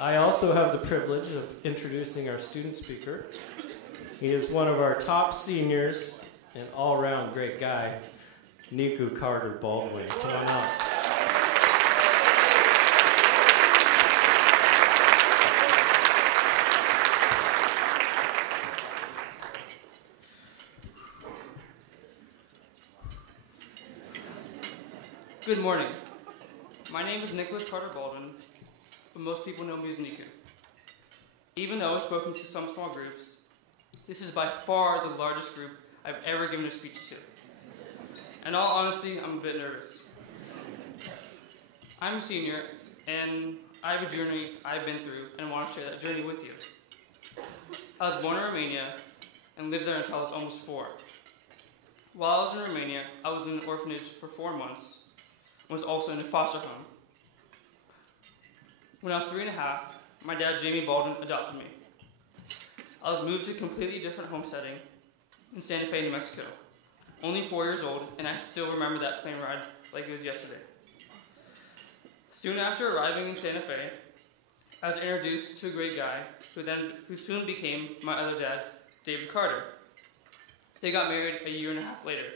I also have the privilege of introducing our student speaker. He is one of our top seniors, an all-around great guy, Nicu Carter Baldwin. Come on up. Good morning. My name is Nicholas Carter Baldwin, but most people know me as Nicu. Even though I've spoken to some small groups, this is by far the largest group I've ever given a speech to. In all honesty, I'm a bit nervous. I'm a senior, and I have a journey I've been through and want to share that journey with you. I was born in Romania and lived there until I was almost 4. While I was in Romania, I was in an orphanage for 4 months and was also in a foster home. When I was 3 and a half, my dad, Jamie Baldwin, adopted me. I was moved to a completely different home setting in Santa Fe, New Mexico. Only 4 years old, and I still remember that plane ride like it was yesterday. Soon after arriving in Santa Fe, I was introduced to a great guy who soon became my other dad, David Carter. They got married a year and a half later.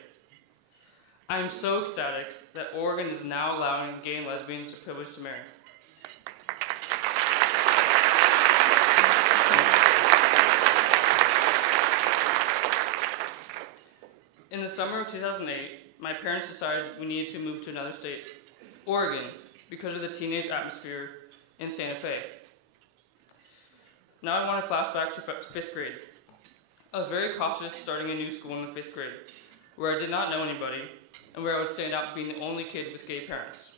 I am so ecstatic that Oregon is now allowing gay and lesbians the privilege to marry. In the summer of 2008, my parents decided we needed to move to another state, Oregon, because of the teenage atmosphere in Santa Fe. Now I want to flash back to 5th grade. I was very cautious starting a new school in the 5th grade, where I did not know anybody, and where I would stand out to being the only kid with gay parents.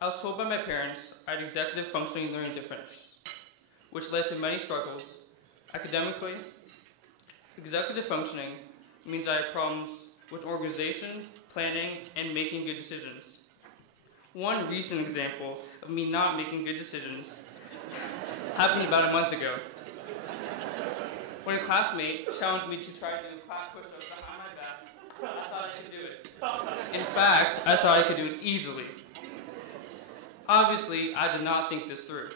I was told by my parents I had executive functioning learning difference, which led to many struggles. Academically, executive functioning means I have problems with organization, planning, and making good decisions. One recent example of me not making good decisions happened about a month ago, when a classmate challenged me to try to do class push-ups behind my back. I thought I could do it. In fact, I thought I could do it easily. Obviously, I did not think this through.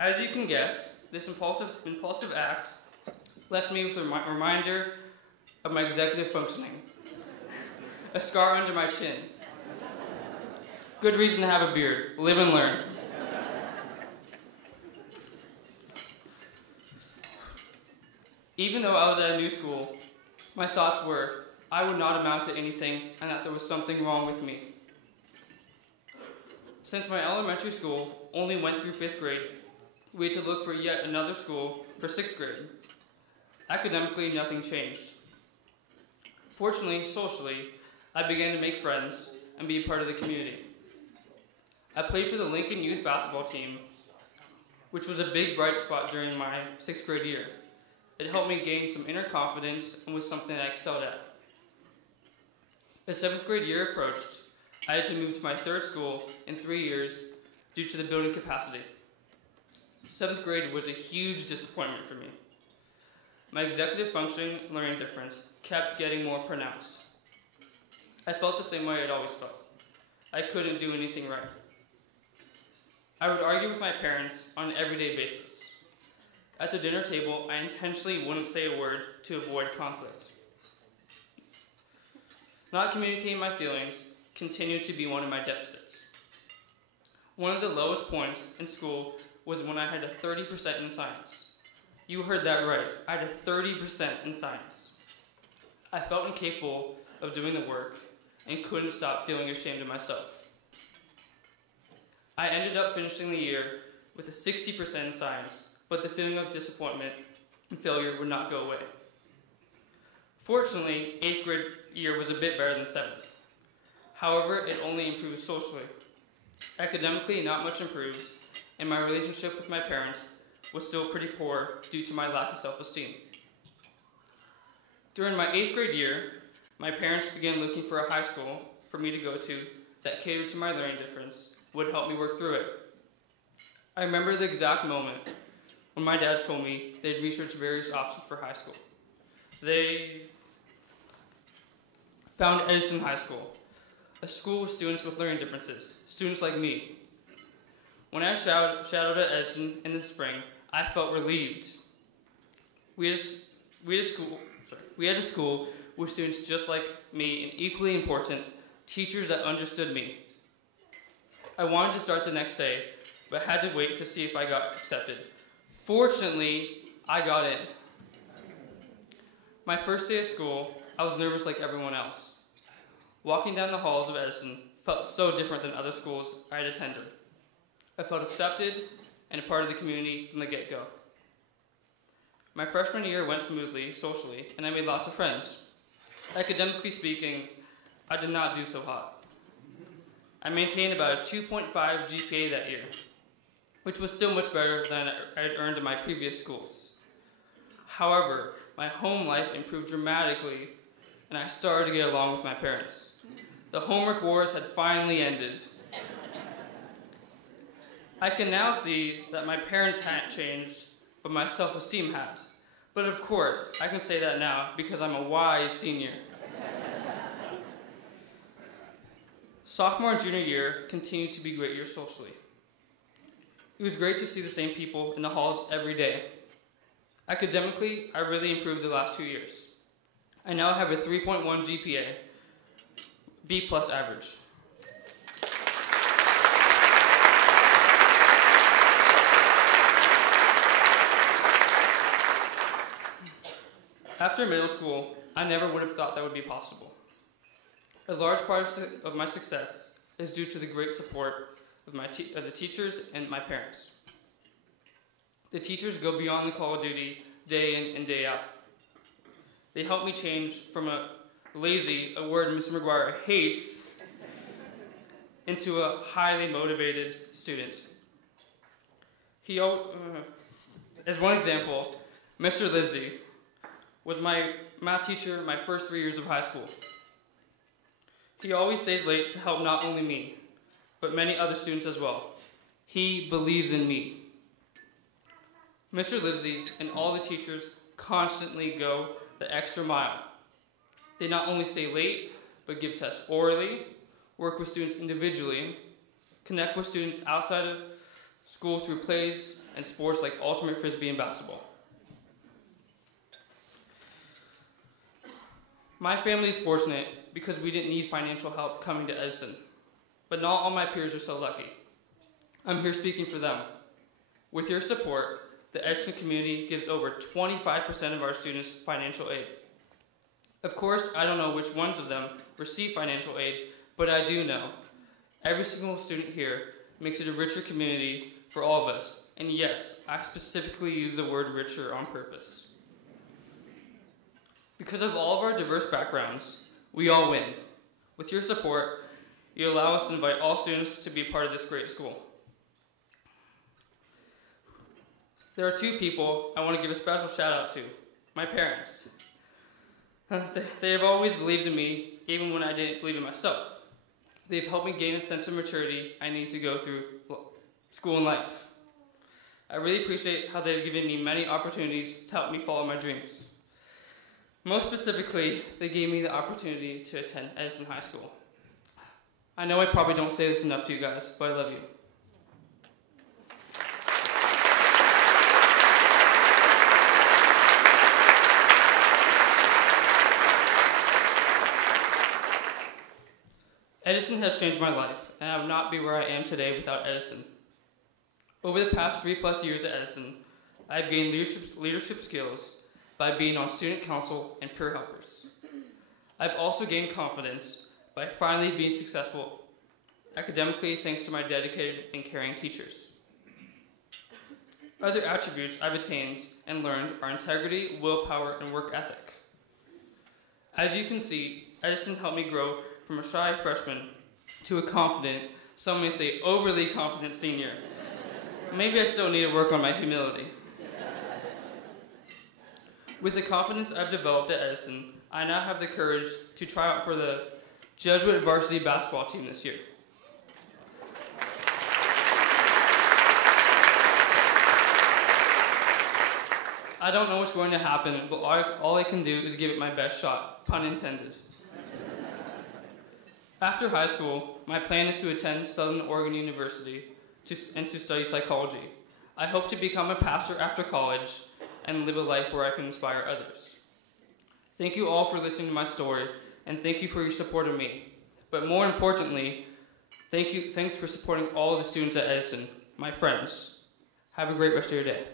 As you can guess, this impulsive act left me with a reminder of my executive functioning, a scar under my chin. Good reason to have a beard. Live and learn. Even though I was at a new school, my thoughts were I would not amount to anything and that there was something wrong with me. Since my elementary school only went through 5th grade, we had to look for yet another school for 6th grade. Academically, nothing changed. Fortunately, socially, I began to make friends and be a part of the community. I played for the Lincoln youth basketball team, which was a big bright spot during my 6th grade year. It helped me gain some inner confidence and was something I excelled at. As 7th grade year approached, I had to move to my 3rd school in 3 years due to the building capacity. 7th grade was a huge disappointment for me. My executive functioning learning difference kept getting more pronounced. I felt the same way I'd always felt. I couldn't do anything right. I would argue with my parents on an everyday basis. At the dinner table, I intentionally wouldn't say a word to avoid conflict. Not communicating my feelings continued to be one of my deficits. One of the lowest points in school was when I had a 30% in science. You heard that right. I had a 30% in science. I felt incapable of doing the work and couldn't stop feeling ashamed of myself. I ended up finishing the year with a 60% in science, but the feeling of disappointment and failure would not go away. Fortunately, 8th grade year was a bit better than 7th. However, it only improved socially. Academically, not much improved, and my relationship with my parents was still pretty poor due to my lack of self-esteem. During my 8th grade year, my parents began looking for a high school for me to go to that catered to my learning difference, would help me work through it. I remember the exact moment when my dad told me they'd researched various options for high school. They found Edison High School, a school with students with learning differences, students like me. When I shadowed at Edison in the spring, I felt relieved. We had a school with students just like me and equally important, teachers that understood me. I wanted to start the next day, but had to wait to see if I got accepted. Fortunately, I got in. My first day of school, I was nervous like everyone else. Walking down the halls of Edison felt so different than other schools I had attended. I felt accepted and a part of the community from the get-go. My freshman year went smoothly, socially, and I made lots of friends. Academically speaking, I did not do so hot. I maintained about a 2.5 GPA that year, which was still much better than I had earned in my previous schools. However, my home life improved dramatically, and I started to get along with my parents. The homework wars had finally ended. I can now see that my parents hadn't changed, but my self-esteem had. But of course, I can say that now because I'm a wise senior. Sophomore and junior year continued to be great years socially. It was great to see the same people in the halls every day. Academically, I really improved the last 2 years. I now have a 3.1 GPA, B+ average. After middle school, I never would have thought that would be possible. A large part of my success is due to the great support of the teachers and my parents. The teachers go beyond the call of duty day in and day out. They help me change from a lazy, a word Mr. McGuire hates, into a highly motivated student. As one example, Mr. Lizzie was my math teacher my first 3 years of high school. He always stays late to help not only me, but many other students as well. He believes in me. Mr. Livesey and all the teachers constantly go the extra mile. They not only stay late, but give tests orally, work with students individually, connect with students outside of school through plays and sports like ultimate frisbee and basketball. My family is fortunate because we didn't need financial help coming to Edison, but not all my peers are so lucky. I'm here speaking for them. With your support, the Edison community gives over 25% of our students financial aid. Of course, I don't know which ones of them receive financial aid, but I do know every single student here makes it a richer community for all of us. And yes, I specifically use the word richer on purpose. Because of all of our diverse backgrounds, we all win. With your support, you allow us to invite all students to be part of this great school. There are two people I want to give a special shout out to, my parents. They have always believed in me, even when I didn't believe in myself. They've helped me gain a sense of maturity I need to go through school and life. I really appreciate how they've given me many opportunities to help me follow my dreams. Most specifically, they gave me the opportunity to attend Edison High School. I know I probably don't say this enough to you guys, but I love you. Edison has changed my life, and I would not be where I am today without Edison. Over the past 3+ years at Edison, I've gained leadership skills by being on student council and peer helpers. I've also gained confidence by finally being successful academically thanks to my dedicated and caring teachers. Other attributes I've attained and learned are integrity, willpower, and work ethic. As you can see, Edison helped me grow from a shy freshman to a confident, some may say overly confident senior. Maybe I still need to work on my humility. With the confidence I've developed at Edison, I now have the courage to try out for the Jesuit varsity basketball team this year. I don't know what's going to happen, but all I can do is give it my best shot, pun intended. After high school, my plan is to attend Southern Oregon University, and to study psychology. I hope to become a pastor after college and live a life where I can inspire others. Thank you all for listening to my story, and thank you for your support of me. But more importantly, thanks for supporting all of the students at Edison, my friends. Have a great rest of your day.